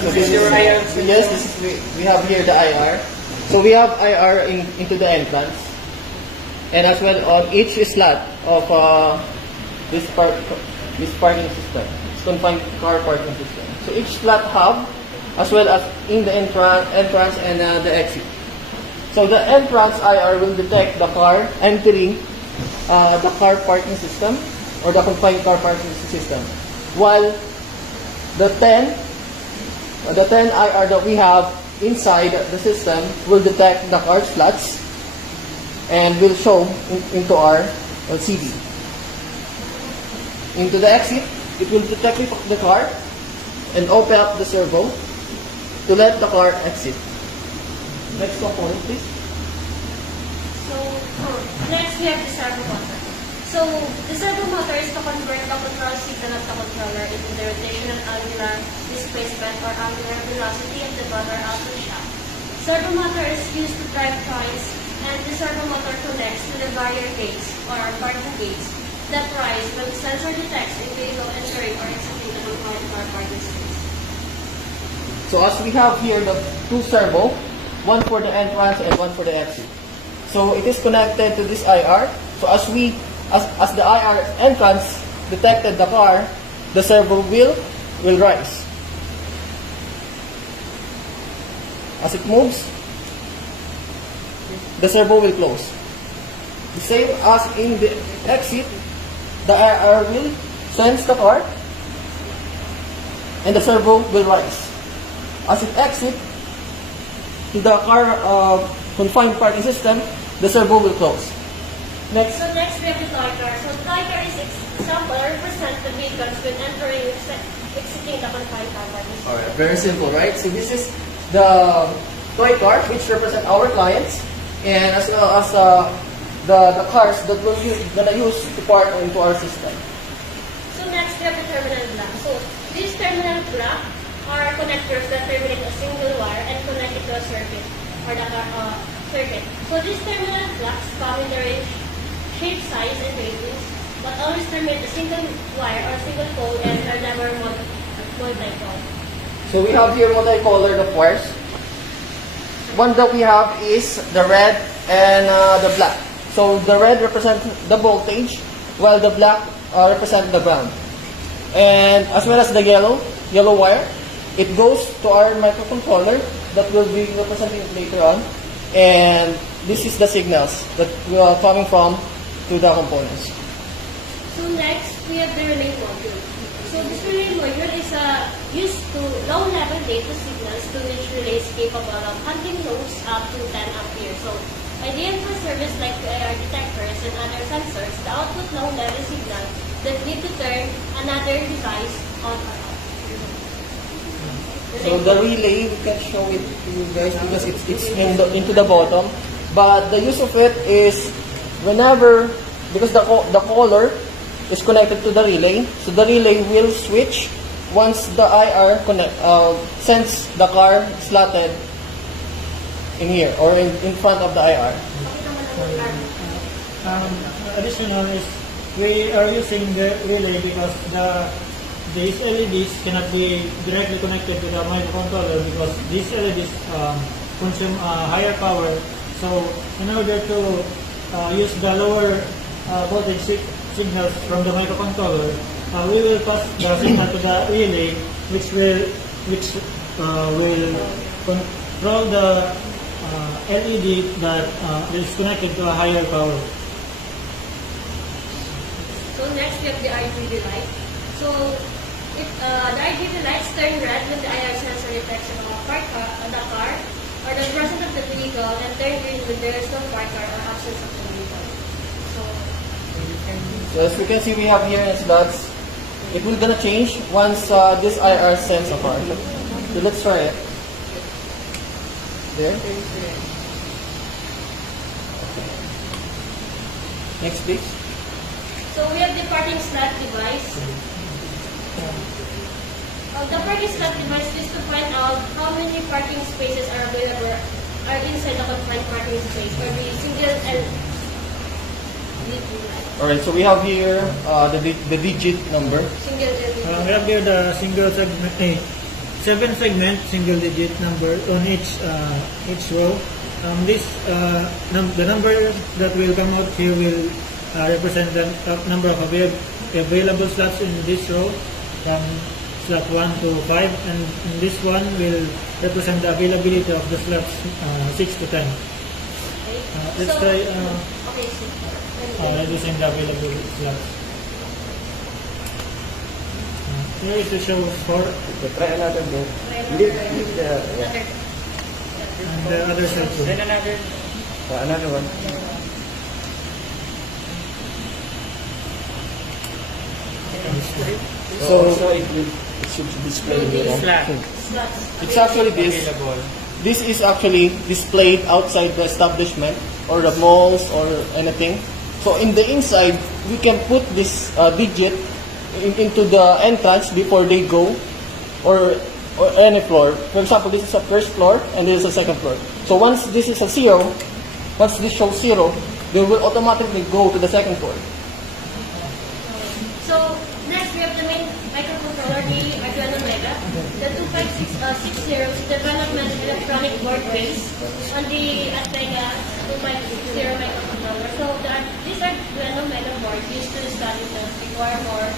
So this is your IR. Yes, this is we have here the IR. So we have IR into the entrance, and as well on each slot of this parking system. It's confined car parking system. So each slot have, as well as in the entrance and the exit. So the entrance IR will detect the car entering the car parking system or the confined car parking system, while the 10 IR that we have inside the system will detect the car slots and will show into our LCD. Into the exit, it will detect the car and open up the servo to let the car exit. Next component, please. So, next we have the servo motor. So, the servo motor is to convert the control signal of the controller into the rotational angular displacement or angular velocity of the motor output shaft. Servo motor is used to drive coils, and the servo motor connects to the barrier gates or parking gates that rise when the sensor detects a vehicle entering or exiting the confined car parking space. So as we have here the two servo, one for the entrance and one for the exit. So it is connected to this IR. So as the IR entrance detected the car, the servo will rise. As it moves, the servo will close. The same as in the exit, the IR will sense the car and the servo will rise. As it exits to the car confined parking system, the servo will close. Next. So next we have the toy car. So the toy car is example represent the vehicles when entering and exiting the confined car parking system. Alright, very simple, right? So this is the toy car which represent our clients, and as well as the cars that we're gonna use to park into our system. So next we have the terminal block. So these terminal block are connectors that terminate a single wire and connect it to a circuit or the circuit. So these terminal blocks come in the range, shape, size, and ratings, but always terminate a single wire or single pole and are never multi-pole. So we have here multicolored of wires. One that we have is the red and the black. So the red represents the voltage, while the black represents the ground. And as well as the yellow wire, it goes to our microcontroller that will be represented later on. And this is the signals that are coming from to the components. So next, we have the relay module. So this relay module is used to low-level data signals to which relay is capable of handling loads up to 10 amperes. So ideal for service like AR detectors and other sensors, the output low-level signal that need to turn another device on or off. So the relay, we can show it to you guys because it's into the bottom. But the use of it is whenever, because the collar is connected to the relay, so the relay will switch once the IR sends the car slotted in here or in front of the IR. Additional is we are using the relay because these LEDs cannot be directly connected to the microcontroller because these LEDs consume higher power. So in order to use the lower voltage signals from the microcontroller, we will pass the signal to the relay, which will control the LED that is connected to a higher power. So next we have the RGB light. So the RGB lights turn red when the IR sensor detects the car or the presence of the vehicle, and turn green when there is no car or absence of the vehicle. So as we can see, we have here in slots. It will gonna change once this IR sends a car. So let's try it. There. Next, please. So we have the parking slot device. The parking slot device is to find out how many parking spaces are available inside the confined parking space or the single LED light. Alright, so we have here the digit number. Single LED. We have here the single segment A. 7 segment single digit number on each row. The number that will come out here will represent the number of available slots in this row from slot 1 to 5, and this one will represent the availability of the slots 6 to 10. Let's try Okay, so reducing the available slots. Here is the show for Try another bit. Leave the, yeah. and the other cell too. Then another one. So it should display here. slots. It's actually this. This is actually displayed outside the establishment or the malls or anything. So in the inside, we can put this digit into the entrance before they go, or any floor. For example, this is a first floor and this is a second floor. So once this is a 0, once this shows 0, they will automatically go to the second floor. So next we have the main microcontroller, the Arduino Mega. The 25660 is development electronic board base on the Atmega 250 microcontroller. So this Arduino Mega board used to study the require more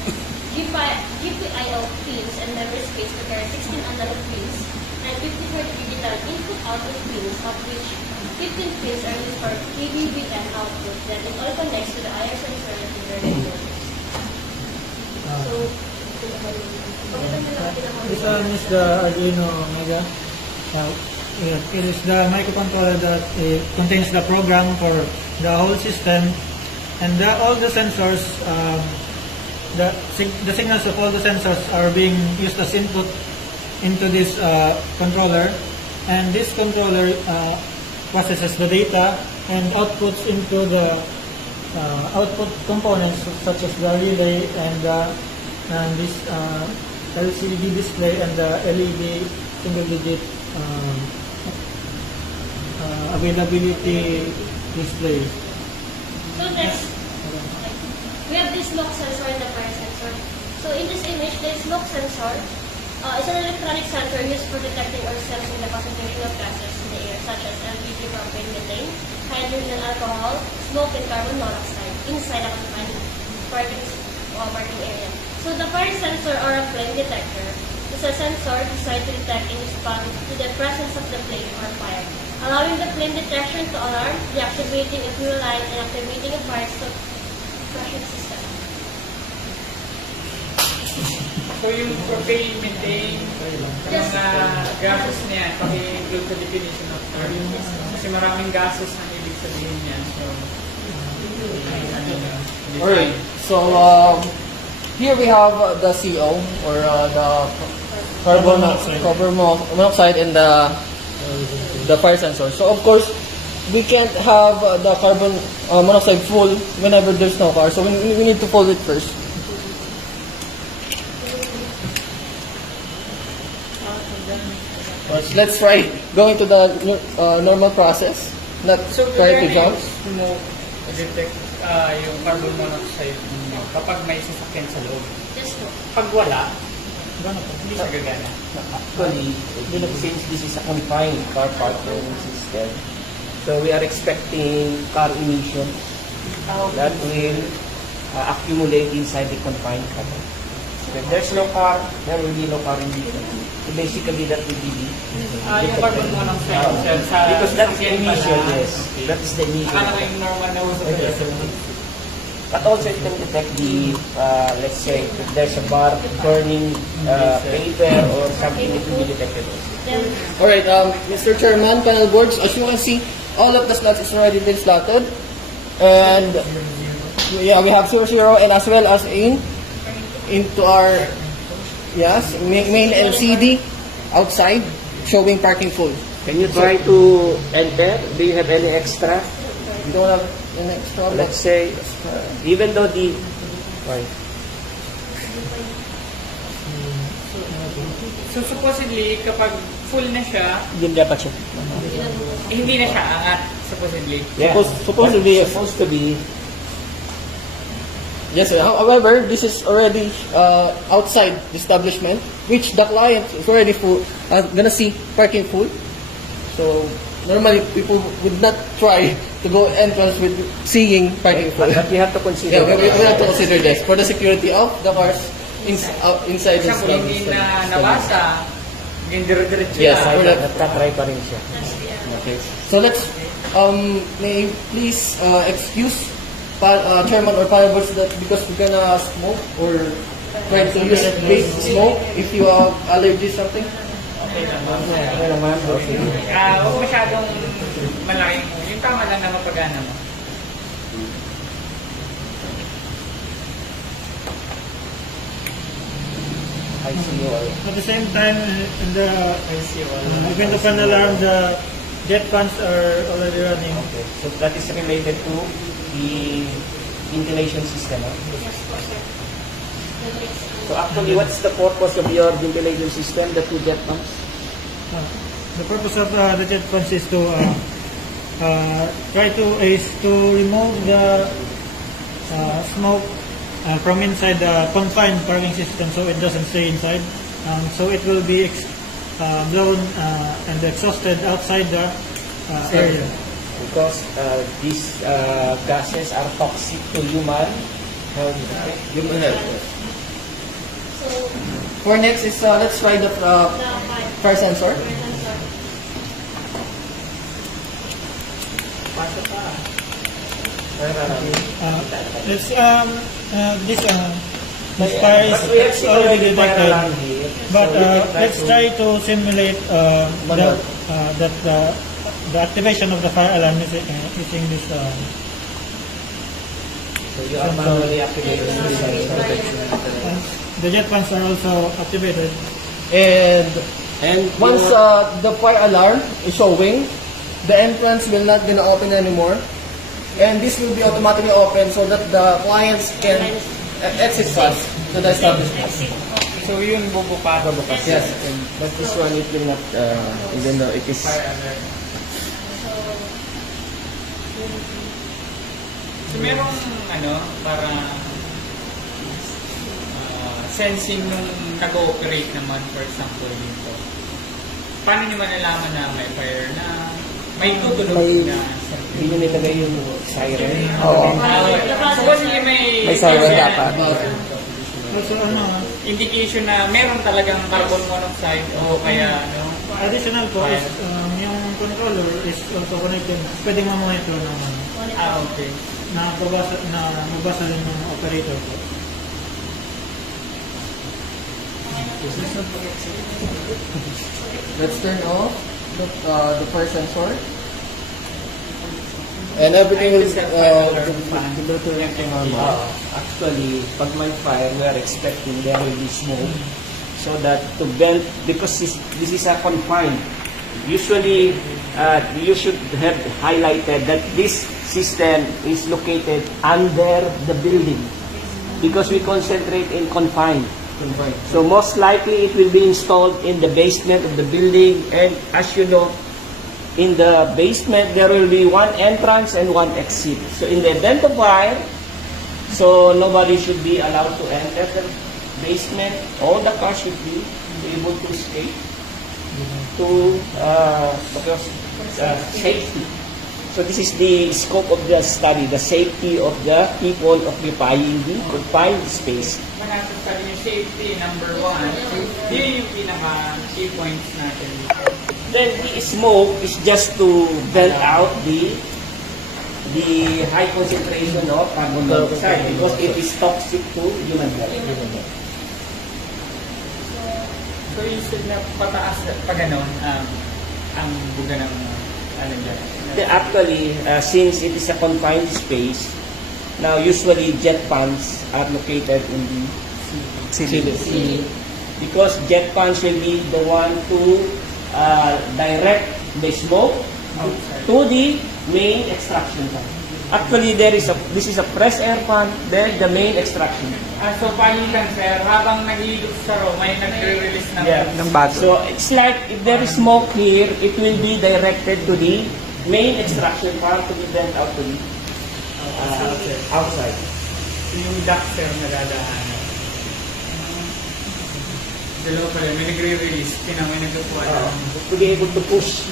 GPIO pins and memory space to carry 16 analog pins and 54 digital input-output pins, of which 15 pins are used for PVBM output. Then it all connects to the IR sensor and the radio. So, This one is the Arduino Mega. It is the microcontroller that contains the program for the whole system, and all the sensors, the signals of all the sensors are being used as input into this controller, and this controller processes the data and outputs into the output components such as the relay and this LCD display and the LED single digit availability display. So next, we have this smoke sensor and the fire sensor. So in this image, the smoke sensor is an electronic sensor used for detecting or sensing the concentration of gases in the air, such as LPG, propane, methane, hydrogen, alcohol, smoke, and carbon monoxide inside a confined parking area. So the fire sensor or a flame detector is a sensor designed to detect and respond to the presence of the flame or fire, allowing the flame detection to alarm, deactivating a fuel line, and activating a fire suppression system. So yung propane, methane, yung mga gases niya, paki-include sa definition of term. Kasi maraming gases ang ibig sabihin niya. So, Alright, so here we have the CO or the carbon monoxide and the fire sensor. So of course, we can't have the carbon monoxide full whenever there's no car. So we need to pull it first. Let's try going to the normal process. Not so try to jump. mo detect yung carbon monoxide kapag may sasakyan sa loob. Yes, no. Pag wala, hindi siya gagana. Actually, since this is a confined car parking system, so we are expecting car emission that will accumulate inside the confined car. So if there's no car, there will be no car emission. So basically, that will be Yung carbon monoxide sa because that is the sasakyan emission, pala. yes. That is the emission. Akala ko yung normal na uso sa But also it can detect the, let's say, if there's a bar burning paper or something, it will be detected also. Then, Alright, Mr. Chairman, panel boards, as you can see, all of the slots is already been slotted. And yeah, we have 00 and as well as into our main LCD outside showing parking full. Can you try to enter? Do you have any extra? We don't have an extra. Let's say, even though the... Right. So supposedly, kapag full na siya, Yun dapat siya. hindi na siya angat, supposedly. Yeah. Supposedly, yes. Supposed to be. Yes, sir. However, this is already outside the establishment, which the client is already full, gonna see parking full. So normally people would not try to go entrance with seeing parking full. But we have to consider. Yeah, we have to consider this for the security of the cars inside the Example, hindi na nabasa, hindi dire-diretso Yes, na. correct. Nagtatry pa rin siya. That's the Okay. So let's may you please excuse chairman or parables that because we're gonna smoke or try to use vape smoke if you have allergy something. Okay naman. Okay naman. Okay. Huwag masyadong malaking, yung tama lang na mapagana mo. I see you all. At the same time, in the even the fan alarm, the jet fans are already running. Okay. So that is related to the ventilation system. Huh? So actually, what's the purpose of your ventilation system, the two jet pumps? The purpose of the jet fans is to try to remove the smoke from inside the confined parking system, so it doesn't stay inside. So it will be blown and exhausted outside the area. Because these gases are toxic to human health. Human health. So, For next is let's try the fire sensor. It's this fire is already detected, but let's try to simulate the activation of the fire alarm using this. So you are manually activating the sensor. The jet fans are also activated. And once the fire alarm is showing, the entrance will not gonna open anymore, and this will be automatically open so that the clients can exit fast to the establishment. So yun, bubukas. Yes. But this one, it will not, even though it is... So merong para sensing nung nag-ooperate naman, for example, dito. Paano nyo malalaman na may fire na, may tutunog na? Hindi nyo nilagay yung siren. Suppose may siren dapat. Also, indication na meron talagang carbon monoxide o kaya additional po is yung controller is also connected. Pwedeng ma-monitor naman. okay. Mabasa rin ng operator po. Let's turn off the fire sensor. And everything will go to normal. Actually, pag may fire, we are expecting there will be smoke. So that to vent, because this is a confined. Usually, you should have highlighted that this system is located under the building. Because we concentrate in confined. So most likely it will be installed in the basement of the building, and as you know, in the basement there will be one entrance and one exit. So in the event of fire, so nobody should be allowed to enter the basement. All the cars should be able to escape to because safety. So this is the scope of the study, the safety of the people occupying the confined space. Manasa sa yung safety, number 1, yun yung pinaka-key points natin. Then the smoke is just to vent out the high concentration of carbon dioxide because it is toxic to human health. So instead na pataas pag gano'n, ang buga ng dyan. Actually, since it is a confined space, now usually jet fans are located in the ceiling. Because jet fans will be the one to direct the smoke to the main extraction fan. Actually, this is a press air fan, then the main extraction. So palitan sir, habang nag-iidot sa row, may nagre-release ng bago. So it's like if there is smoke here, it will be directed to the main extraction fan to be vent out to the outside. yung duct sir na dadaanan. Dalawa pala, may nagre-release, may nagkukuha To be able to push.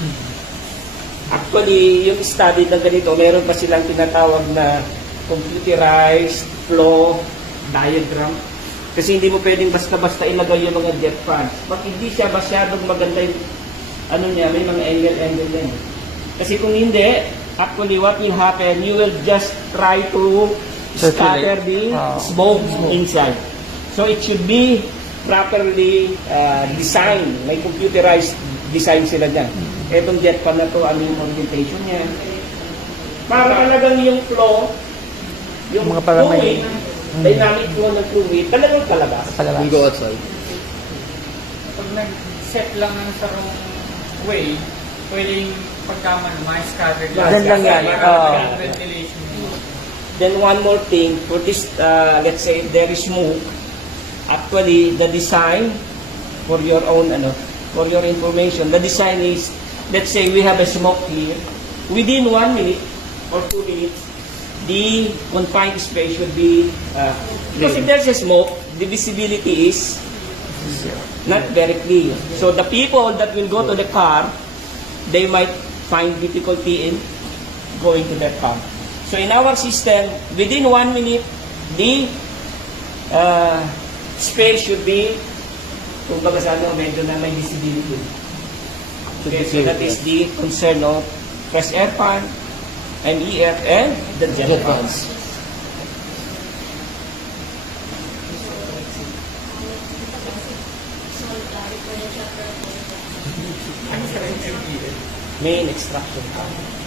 Actually, yung study na ganito, meron pa silang tinatawag na computerized flow diagram. Kasi hindi mo pwedeng basta-basta ilagay yung mga jet fans. Pag hindi siya masyadong maganda yung ano niya, may mga angle din. Kasi kung hindi, actually what will happen, you will just try to scatter the smoke inside. So it should be properly designed. May computerized design sila dyan. Etong jet fan na to, ano yung orientation niya. Para talagang yung flow, yung Mga para may- fluid, dynamic flow ng fluid, talagang talabas. We'll go outside. Pag nag-set lang ng sa wrong way, pwedeng pagkaman, ma-scatter Yan lang yan. ventilation. Then one more thing, for this, let's say if there is smoke, actually the design, for your own, for your information, the design is, let's say we have a smoke here, within 1 minute or 2 minutes, the confined space should be, because if there's a smoke, the visibility is not very clear. So the people that will go to the car, they might find difficulty in going to that car. So in our system, within 1 minute, the space should be, kung baga sa medyo na may visibility. Okay, so that is the concern of fresh air fan, MEF, and the jet fans. Main extraction fan.